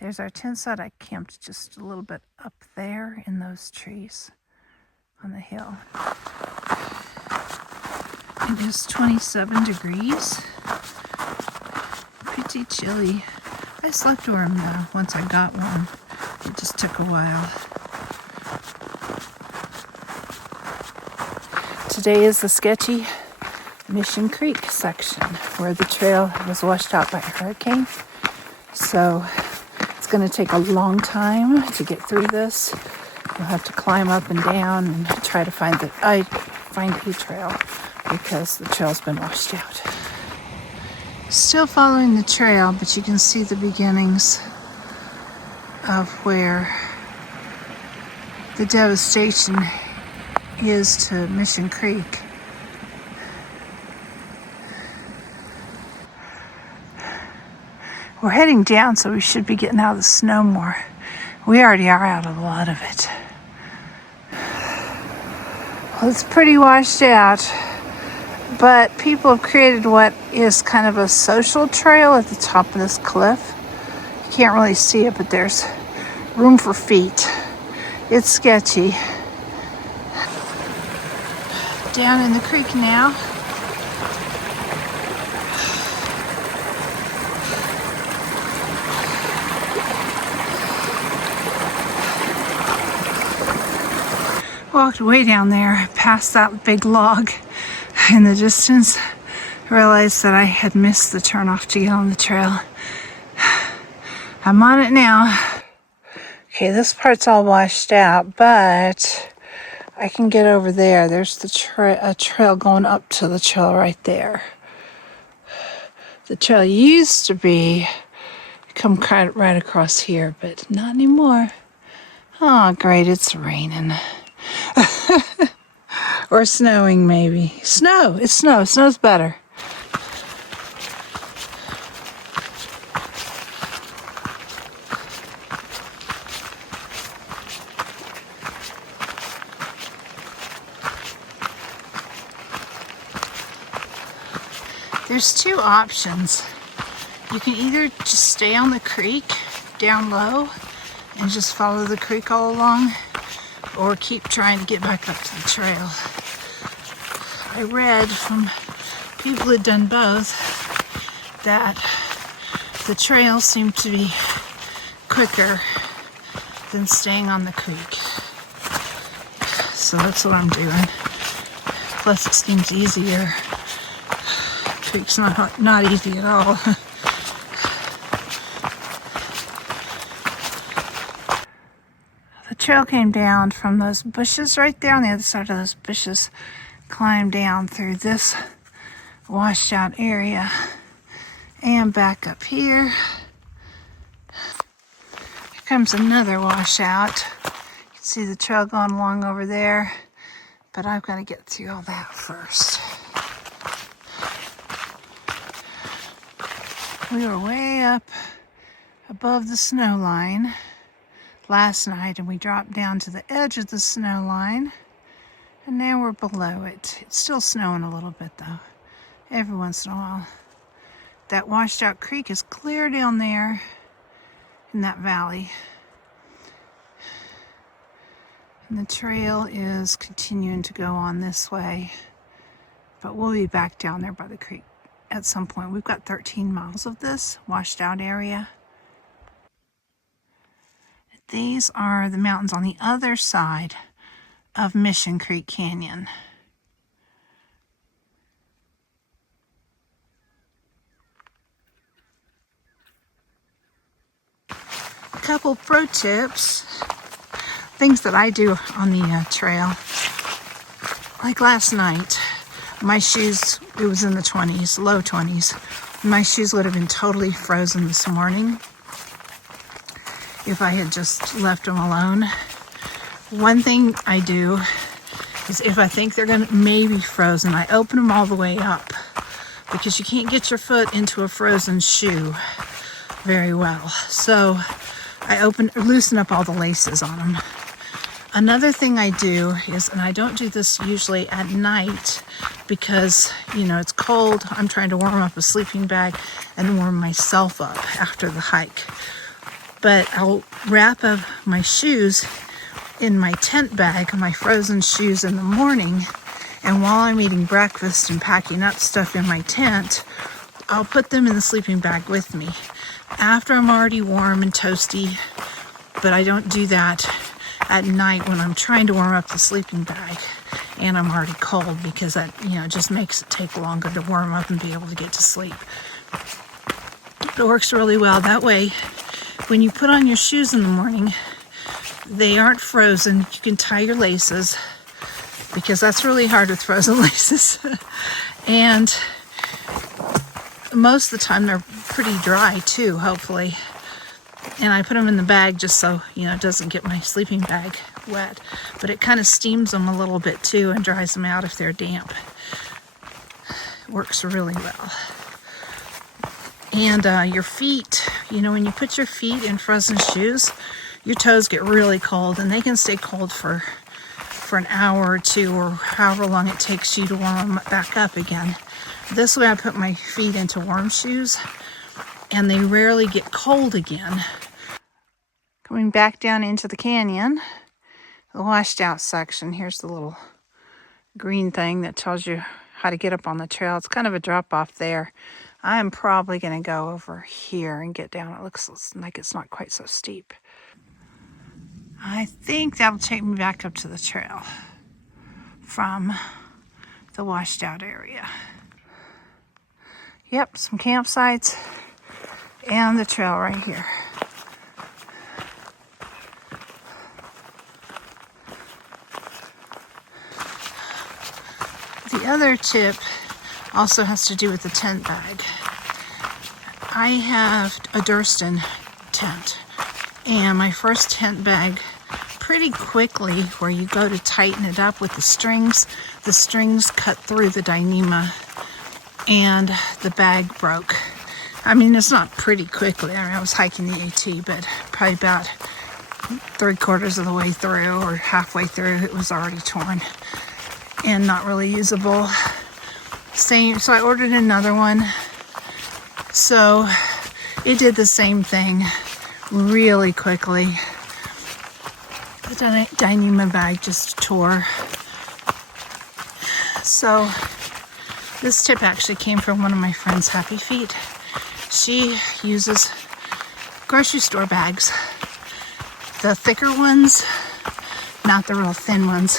There's our tent site. I camped just a little bit up there in those trees on the hill. It is 27 degrees. Pretty chilly. I slept warm though once I got one. It just took a while. Today is the sketchy Mission Creek section where the trail was washed out by a hurricane. So it's going to take a long time to get through this. You'll have to climb up and down and try to find a trail because the trail's been washed out. Still following the trail, but you can see the beginnings of where the devastation is to Mission Creek. We're heading down, so we should be getting out of the snow more. We already are out of a lot of it. Well, it's pretty washed out, but people have created what is kind of a social trail at the top of this cliff. You can't really see it, but there's room for feet. It's sketchy. Down in the creek now. Walked way down there, past that big log in the distance. Realized that I had missed the turnoff to get on the trail. I'm on it now. Okay, this part's all washed out, but I can get over there. There's the a trail going up to the trail right there. The trail used to be come right across here, but not anymore. Oh, great, it's raining. Or snowing, maybe. Snow! It's snow. Snow's better. There's two options. You can either just stay on the creek down low and just follow the creek all along, or keep trying to get back up to the trail. I read from people who had done both that the trail seemed to be quicker than staying on the creek. So that's what I'm doing. Plus it seems easier. Creek's not easy at all. The trail came down from those bushes right there on the other side of those bushes, climbed down through this washed out area and back up here. Here comes another washout. You can see the trail going along over there, but I've got to get through all that first. We were way up above the snow line last night, and we dropped down to the edge of the snow line, and now we're below it. It's still snowing a little bit though, every once in a while. That washed out creek is clear down there in that valley, and the trail is continuing to go on this way, but we'll be back down there by the creek at some point. We've got 13 miles of this washed out area. These are the mountains on the other side of Mission Creek Canyon. A couple pro tips, things that I do on the trail. Like last night, my shoes, it was in the 20s, low 20s. My shoes would have been totally frozen this morning if I had just left them alone. One thing I do is if I think they're gonna maybe frozen, I open them all the way up, because you can't get your foot into a frozen shoe very well. So I loosen up all the laces on them. Another thing I do is, and I don't do this usually at night because, you know, it's cold. I'm trying to warm up a sleeping bag and warm myself up after the hike. But I'll wrap up my shoes in my tent bag, my frozen shoes in the morning. And while I'm eating breakfast and packing up stuff in my tent, I'll put them in the sleeping bag with me. After I'm already warm and toasty, but I don't do that at night when I'm trying to warm up the sleeping bag and I'm already cold, because that, just makes it take longer to warm up and be able to get to sleep. It works really well. That way, when you put on your shoes in the morning, they aren't frozen. You can tie your laces, because that's really hard with frozen laces. And most of the time they're pretty dry too, hopefully. And I put them in the bag just so, it doesn't get my sleeping bag wet. But it kind of steams them a little bit too and dries them out if they're damp. It works really well. And your feet, when you put your feet in frozen shoes, your toes get really cold, and they can stay cold for an hour or two, or however long it takes you to warm them back up again. This way I put my feet into warm shoes, and they rarely get cold again. Coming back down into the canyon, the washed out section, here's the little green thing that tells you how to get up on the trail. It's kind of a drop off there. I'm probably going to go over here and get down. It looks like it's not quite so steep. I think that'll take me back up to the trail from the washed out area. Yep, some campsites and the trail right here. The other tip also has to do with the tent bag. I have a Durston tent, and my first tent bag, pretty quickly, where you go to tighten it up with the strings cut through the Dyneema and the bag broke. I mean, it's not pretty quickly. I was hiking the AT, but probably about 3/4 of the way through or halfway through, it was already torn and not really usable. So I ordered another one. So it did the same thing really quickly. The Dyneema bag just tore. So this tip actually came from one of my friends, Happy Feet. She uses grocery store bags. The thicker ones, not the real thin ones.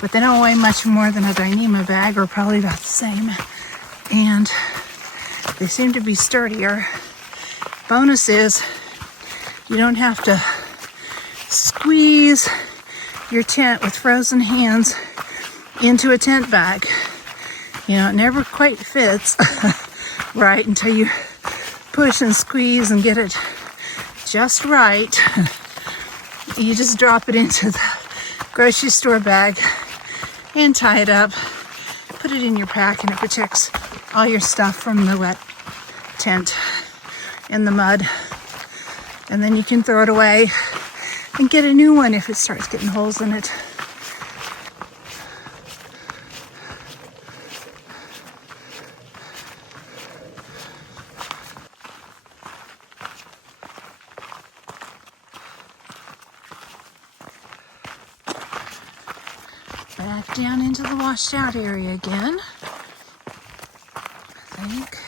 But they don't weigh much more than a Dyneema bag, or probably about the same. And they seem to be sturdier. Bonus is you don't have to squeeze your tent with frozen hands into a tent bag. It never quite fits right until you push and squeeze and get it just right. You just drop it into the grocery store bag and tie it up. Put it in your pack, and it protects all your stuff from the wet tent and the mud. And then you can throw it away and get a new one if it starts getting holes in it. Back down into the washed out area again, I think.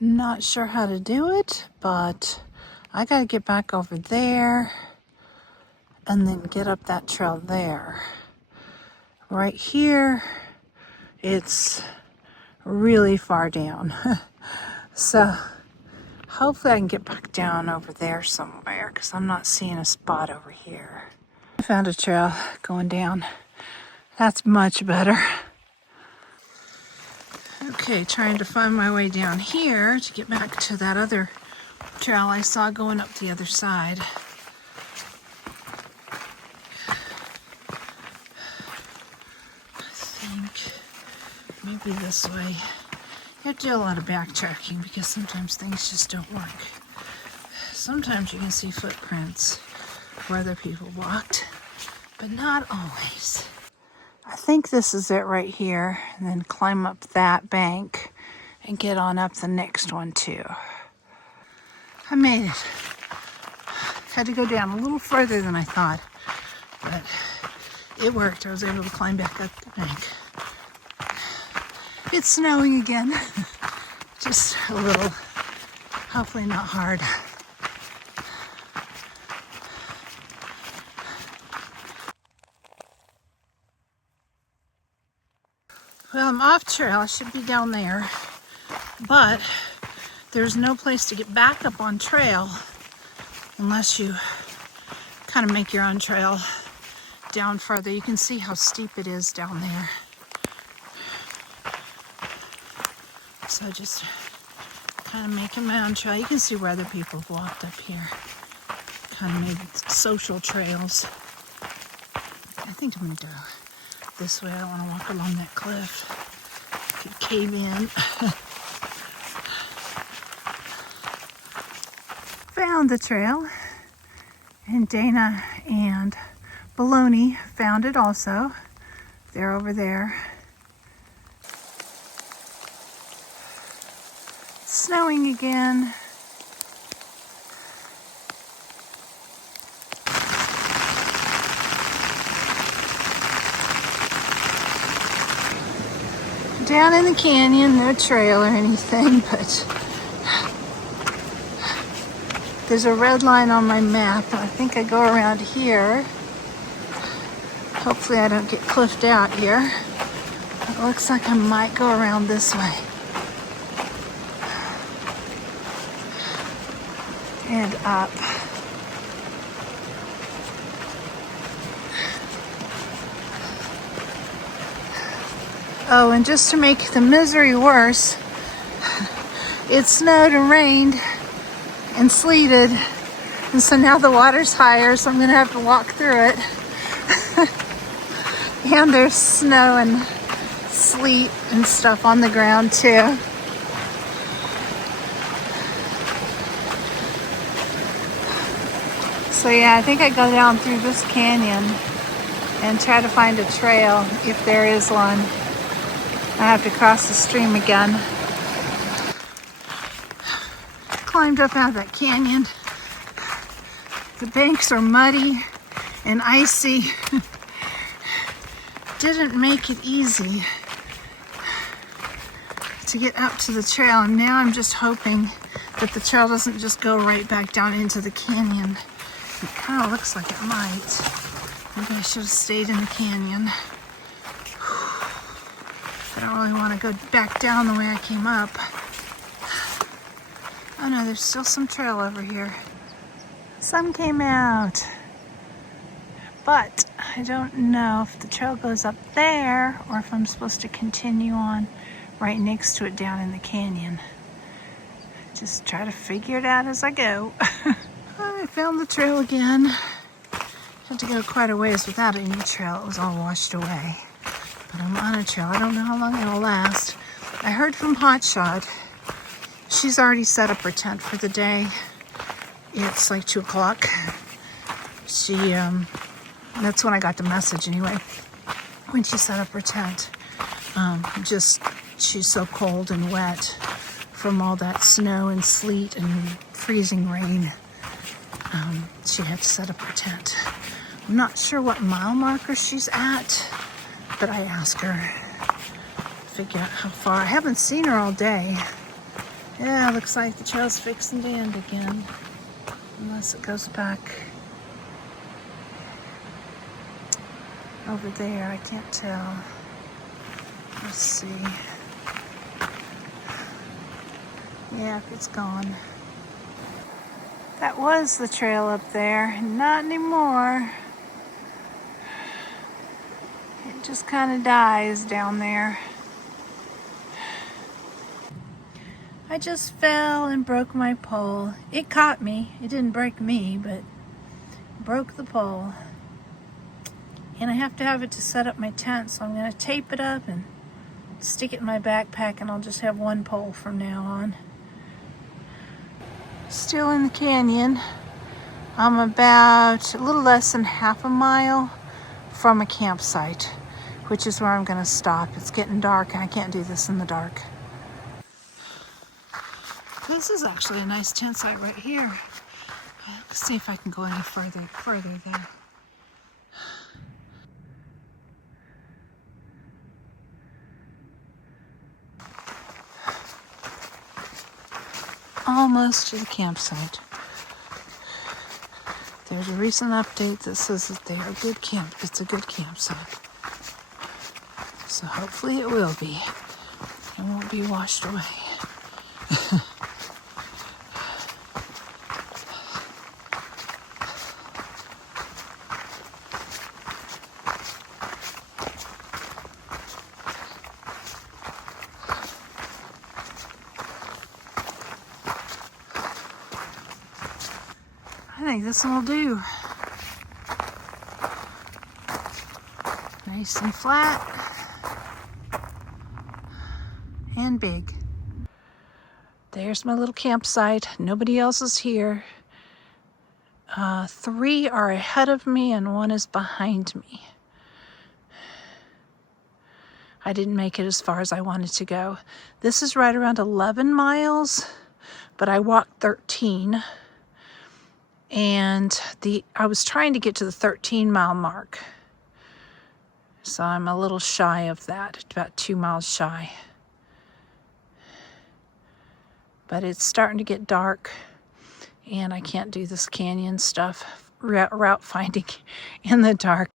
Not sure how to do it, but I gotta get back over there and then get up that trail there. Right here, it's really far down. So hopefully I can get back down over there somewhere, because I'm not seeing a spot over here. I found a trail going down. That's much better. Okay, trying to find my way down here to get back to that other trail I saw going up the other side. I think maybe this way. You have to do a lot of backtracking because sometimes things just don't work. Sometimes you can see footprints where other people walked, but not always. I think think this is it right here, and then climb up that bank and get on up the next one too. I made it. Had to go down a little further than I thought, but it worked. I was able to climb back up the bank. It's snowing again. Just a little, hopefully not hard. Well, I'm off trail. I should be down there, but there's no place to get back up on trail unless you kind of make your own trail down further. You can see how steep it is down there. So just kind of making my own trail. You can see where other people have walked up here. Kind of made social trails. I think I'm going to go this way. I don't want to walk along that cliff. Could cave in. Found the trail, and Dana and Baloney found it also. They're over there. It's snowing again. Down in the canyon, no trail or anything, but there's a red line on my map. I think I go around here. Hopefully I don't get cliffed out here. It looks like I might go around this way. And up. Oh, and just to make the misery worse, it snowed and rained and sleeted, and so now the water's higher, so I'm gonna have to walk through it. And there's snow and sleet and stuff on the ground too. So yeah, I think I go down through this canyon and try to find a trail if there is one. I have to cross the stream again. Climbed up out of that canyon. The banks are muddy and icy. Didn't make it easy to get up to the trail, and now I'm just hoping that the trail doesn't just go right back down into the canyon. It kind of looks like it might. Maybe I should have stayed in the canyon. I don't really want to go back down the way I came up. Oh no, there's still some trail over here. Sun came out. But I don't know if the trail goes up there or if I'm supposed to continue on right next to it down in the canyon. Just try to figure it out as I go. I found the trail again. Had to go quite a ways without any trail. It was all washed away. But I'm on a trail. I don't know how long it'll last. I heard from Hotshot. She's already set up her tent for the day. It's like 2 o'clock. That's when I got the message anyway. When she set up her tent. She's so cold and wet from all that snow and sleet and freezing rain. She had to set up her tent. I'm not sure what mile marker she's at, but I asked her, figure out how far. I haven't seen her all day. Yeah, it looks like the trail's fixing to end again. Unless it goes back over there, I can't tell. Let's see. Yeah, it's gone. That was the trail up there. Not anymore. It just kind of dies down there. I just fell and broke my pole. It caught me. It didn't break me, but broke the pole. And I have to have it to set up my tent, so I'm going to tape it up and stick it in my backpack, and I'll just have one pole from now on. Still in the canyon. I'm about a little less than half a mile from a campsite. which is where I'm going to stop. It's getting dark and I can't do this in the dark. This is actually a nice tent site right here. Let's see if I can go any further there. Almost to the campsite. There's a recent update that says that they are good camp. It's a good campsite. So hopefully it will be. It won't be washed away. I think this one will do. Nice and flat and big. There's my little campsite. Nobody else is here. 3 are ahead of me and 1 is behind me. I didn't make it as far as I wanted to go. This is right around 11 miles, but I walked 13. And I was trying to get to the 13-mile mark. So I'm a little shy of that, about 2 miles shy. But it's starting to get dark and I can't do this canyon stuff, route finding in the dark.